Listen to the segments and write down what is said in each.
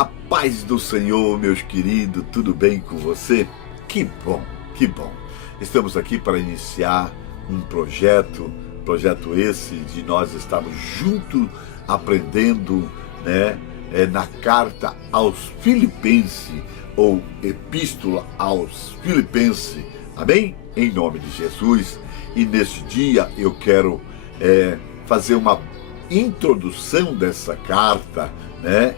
A paz do Senhor, meus queridos, tudo bem com você? Que bom, que bom. Estamos aqui para iniciar um projeto esse de nós estarmos juntos aprendendo, na carta aos Filipenses, ou Epístola aos Filipenses, amém? Em nome de Jesus. E neste dia eu quero fazer uma introdução dessa carta,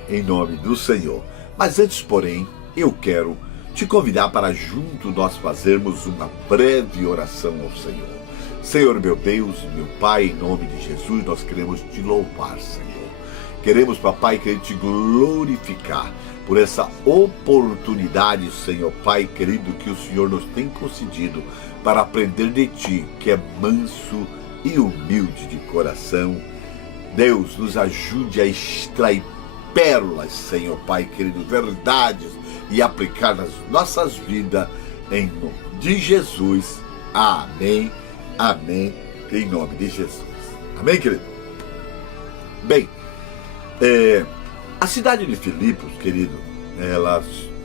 em nome do Senhor. Mas antes, porém, eu quero te convidar para junto nós fazermos uma breve oração ao Senhor. Senhor, meu Deus, meu Pai, em nome de Jesus, nós queremos te louvar, Senhor. Queremos, papai, querer te glorificar por essa oportunidade, Senhor Pai querido, que o Senhor nos tem concedido para aprender de ti, que é manso e humilde de coração. Deus, nos ajude a extrair pérolas, Senhor Pai querido, verdades, e aplicar nas nossas vidas, em nome de Jesus. Amém, amém, em nome de Jesus. Amém, querido? Bem, a cidade de Filipos, querido, ela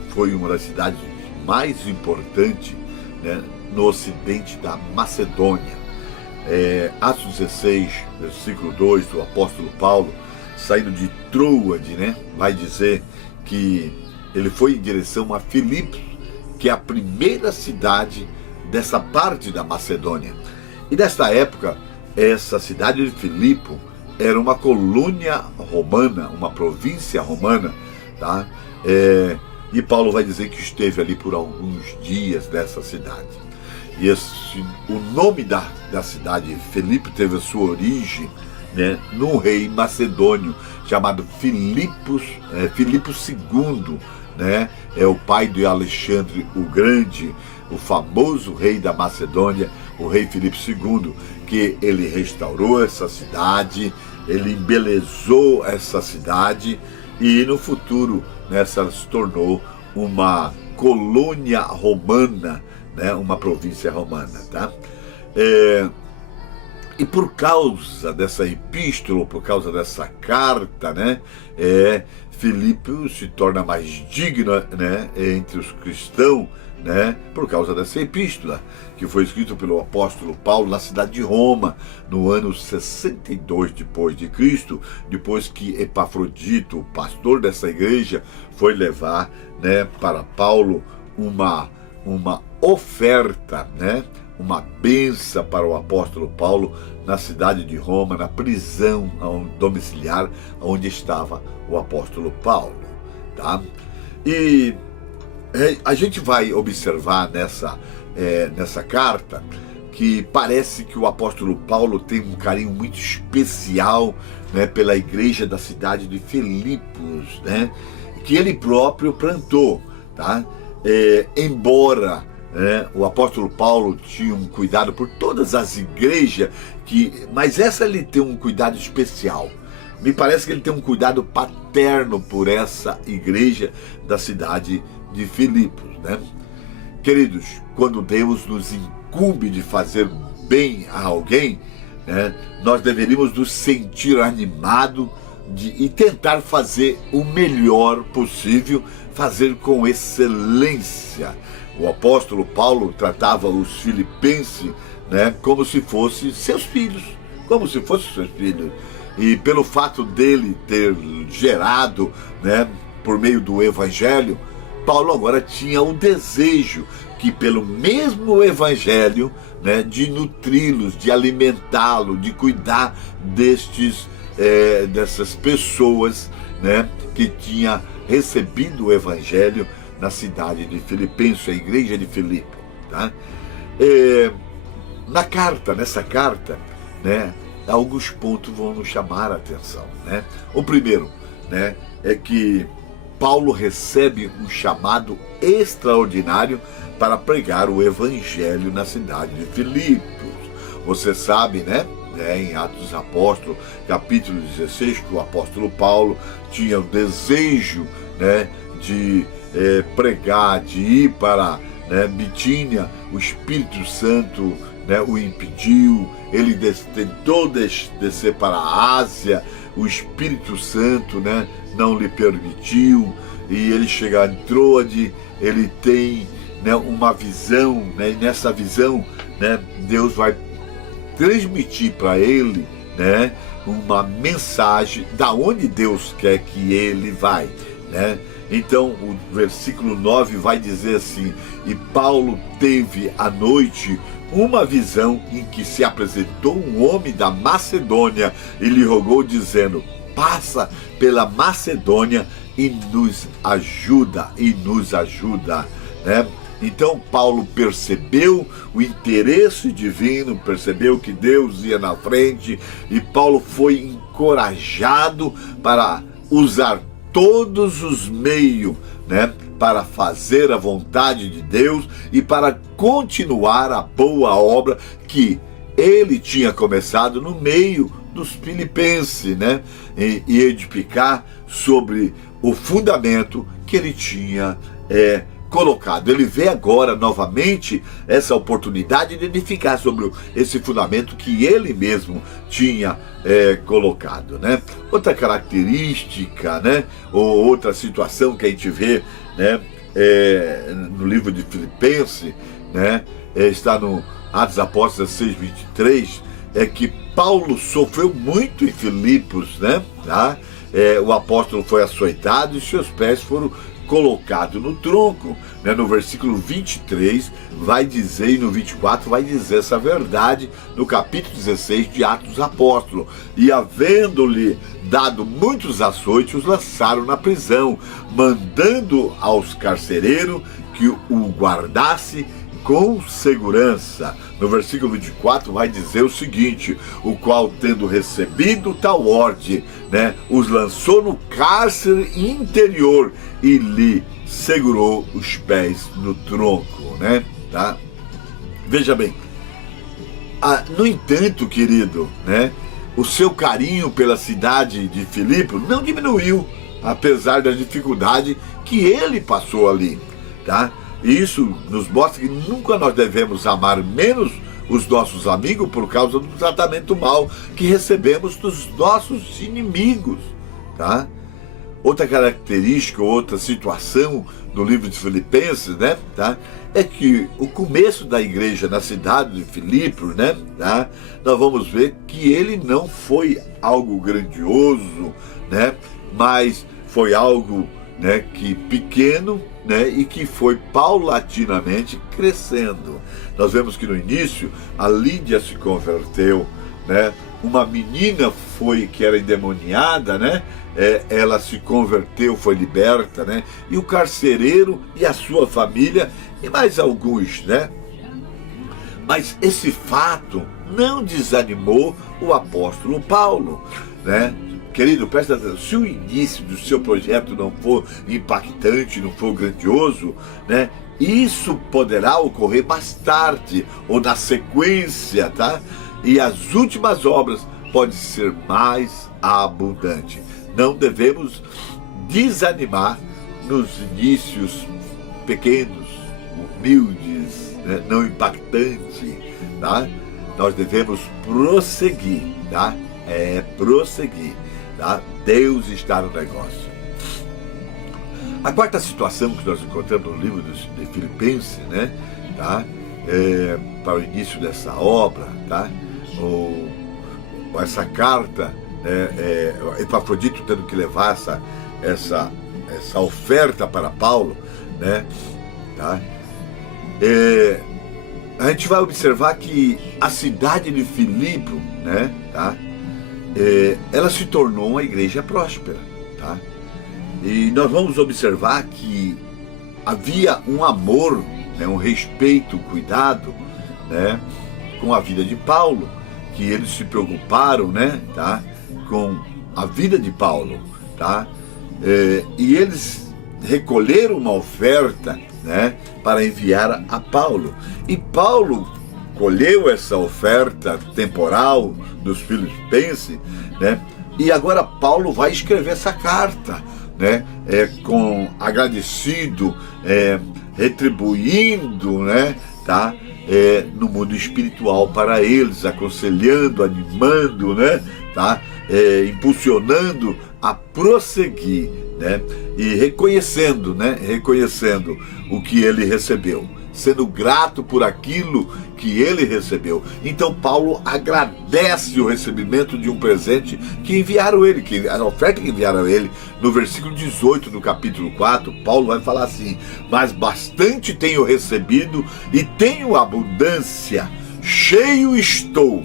foi uma das cidades mais importantes, no ocidente da Macedônia. Atos 16, versículo 2, do apóstolo Paulo, saindo de Troade, vai dizer que ele foi em direção a Filipos, que é a primeira cidade dessa parte da Macedônia. E nesta época, essa cidade de Filipo era uma colônia romana, uma província romana, tá? E Paulo vai dizer que esteve ali por alguns dias nessa cidade. E o nome da cidade, Filipe, teve a sua origem, num rei macedônio chamado Filipe II, é o pai de Alexandre o Grande, o famoso rei da Macedônia, o rei Filipe II, que ele restaurou essa cidade, ele embelezou essa cidade e no futuro ela se tornou uma colônia romana, uma província romana, tá? E por causa dessa epístola, por causa dessa carta, Filipe se torna mais digno, entre os cristãos, por causa dessa epístola, que foi escrita pelo apóstolo Paulo na cidade de Roma, no ano 62 depois de Cristo, depois que Epafrodito, o pastor dessa igreja, foi levar, para Paulo uma oferta, uma bênção para o apóstolo Paulo na cidade de Roma, na prisão domiciliar onde estava o apóstolo Paulo, tá? E a gente vai observar nessa carta que parece que o apóstolo Paulo tem um carinho muito especial, pela igreja da cidade de Filipos, que ele próprio plantou, tá? Embora o apóstolo Paulo tinha um cuidado por todas as igrejas, mas essa ele tem um cuidado especial. Me parece que ele tem um cuidado paterno por essa igreja da cidade de Filipos, Queridos, quando Deus nos incumbe de fazer bem a alguém, nós deveríamos nos sentir animados e tentar fazer o melhor possível, fazer com excelência. O apóstolo Paulo tratava os filipenses, como se fossem seus filhos, E pelo fato dele ter gerado, por meio do evangelho, Paulo agora tinha o desejo que pelo mesmo evangelho, de nutri-los, de alimentá-los, de cuidar dessas pessoas, que tinha recebido o evangelho na cidade de Filipenses, a igreja de Filipe, tá? Nessa carta, alguns pontos vão nos chamar a atenção, O primeiro, é que Paulo recebe um chamado extraordinário para pregar o evangelho na cidade de Filipos. Você sabe, em Atos dos Apóstolos, capítulo 16, que o apóstolo Paulo tinha o desejo, de pregar, de ir para Bitínia. O Espírito Santo o impediu, ele tentou descer para a Ásia, o Espírito Santo, né, não lhe permitiu, e ele chega em Troade, ele tem, né, uma visão, né, e nessa visão, né, Deus vai transmitir para ele, né, uma mensagem da onde Deus quer que ele vai, né? Então o versículo 9 vai dizer assim: e Paulo teve à noite uma visão em que se apresentou um homem da Macedônia e lhe rogou dizendo: passa pela Macedônia e nos ajuda, né? Então Paulo percebeu o interesse divino, percebeu que Deus ia na frente, e Paulo foi encorajado para usar todos os meios, né, para fazer a vontade de Deus e para continuar a boa obra que ele tinha começado no meio dos filipenses, né, e edificar sobre o fundamento que ele tinha colocado. Ele vê agora novamente essa oportunidade de edificar sobre esse fundamento que ele mesmo tinha colocado, né? Outra característica, né, ou outra situação que a gente vê, né, no livro de Filipenses, né, está no Atos dos Apóstolos 6:23, é que Paulo sofreu muito em Filipos, né? Tá? O apóstolo foi açoitado e seus pés foram colocado no tronco, né? No versículo 23 vai dizer, e no 24 vai dizer essa verdade, no capítulo 16 de Atos dos Apóstolos: e havendo-lhe dado muitos açoites, os lançaram na prisão, mandando aos carcereiros que o guardasse com segurança. No versículo 24 vai dizer o seguinte: o qual, tendo recebido tal ordem, né, os lançou no cárcere interior e lhe segurou os pés no tronco, né? Tá? Veja bem, no entanto, querido, né, o seu carinho pela cidade de Filipe não diminuiu, apesar da dificuldade que ele passou ali, tá? E isso nos mostra que nunca nós devemos amar menos os nossos amigos por causa do tratamento mal que recebemos dos nossos inimigos, tá? Outra característica, outra situação do livro de Filipenses, né, tá, é que o começo da igreja na cidade de Filipe, né, tá, nós vamos ver que ele não foi algo grandioso, né, mas foi algo, né, que pequeno, né, e que foi paulatinamente crescendo. Nós vemos que no início a Lídia se converteu, né, uma menina que era endemoniada, né, ela se converteu, foi liberta, né, e o carcereiro e a sua família e mais alguns, né. Mas esse fato não desanimou o apóstolo Paulo, né. Querido, presta atenção, se o início do seu projeto não for impactante, não for grandioso, né, isso poderá ocorrer mais tarde ou na sequência, tá? E as últimas obras podem ser mais abundantes. Não devemos desanimar nos inícios pequenos, humildes, né, não impactantes, tá? Nós devemos prosseguir, tá? Prosseguir. Tá? Deus está no negócio. A quarta situação que nós encontramos no livro de Filipenses, né, tá? Para o início dessa obra, tá? Essa carta, Epafrodito tendo que levar essa oferta para Paulo, né, tá? A gente vai observar que a cidade de Filipe, né, tá, ela se tornou uma igreja próspera, tá? E nós vamos observar que havia um amor, né, um respeito, um cuidado, né, com a vida de Paulo, que eles se preocuparam, né, tá, com a vida de Paulo, tá? E eles recolheram uma oferta, né, para enviar a Paulo. E Paulo colheu essa oferta temporal dos filipenses, né? E agora Paulo vai escrever essa carta, né? Com agradecido, retribuindo, né, está no mundo espiritual para eles, aconselhando, animando, né? Tá? Impulsionando a prosseguir, né? E reconhecendo, né? Reconhecendo o que ele recebeu, sendo grato por aquilo que ele recebeu. Então Paulo agradece o recebimento de um presente que enviaram ele, a oferta que enviaram a ele. No versículo 18 do capítulo 4, Paulo vai falar assim: mas bastante tenho recebido e tenho abundância, cheio estou,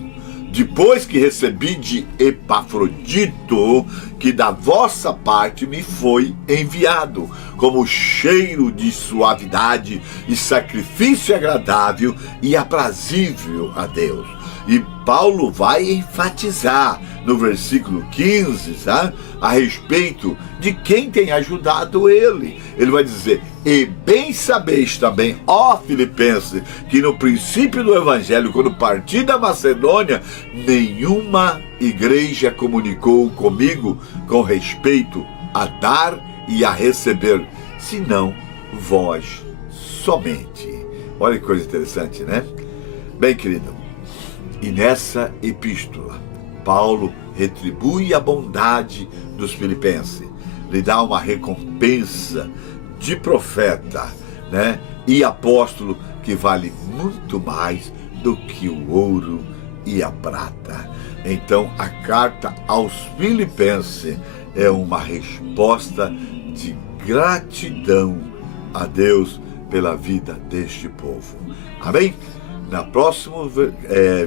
depois que recebi de Epafrodito, que da vossa parte me foi enviado, como cheiro de suavidade e sacrifício agradável e aprazível a Deus. E Paulo vai enfatizar no versículo 15, sabe, a respeito de quem tem ajudado ele. Ele vai dizer: e bem sabeis também, ó Filipenses, que no princípio do Evangelho, quando parti da Macedônia, nenhuma igreja comunicou comigo com respeito a dar e a receber, senão vós somente. Olha que coisa interessante, né? Bem, querido, e nessa epístola, Paulo retribui a bondade dos filipenses, lhe dá uma recompensa de profeta, né? E apóstolo, que vale muito mais do que o ouro e a prata. Então, a carta aos Filipenses é uma resposta de gratidão a Deus pela vida deste povo. Amém? Na próximo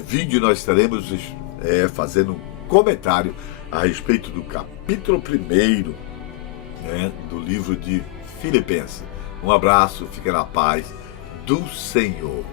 vídeo nós estaremos fazendo um comentário a respeito do capítulo 1, né, do livro de Filipenses. Um abraço, fique na paz do Senhor.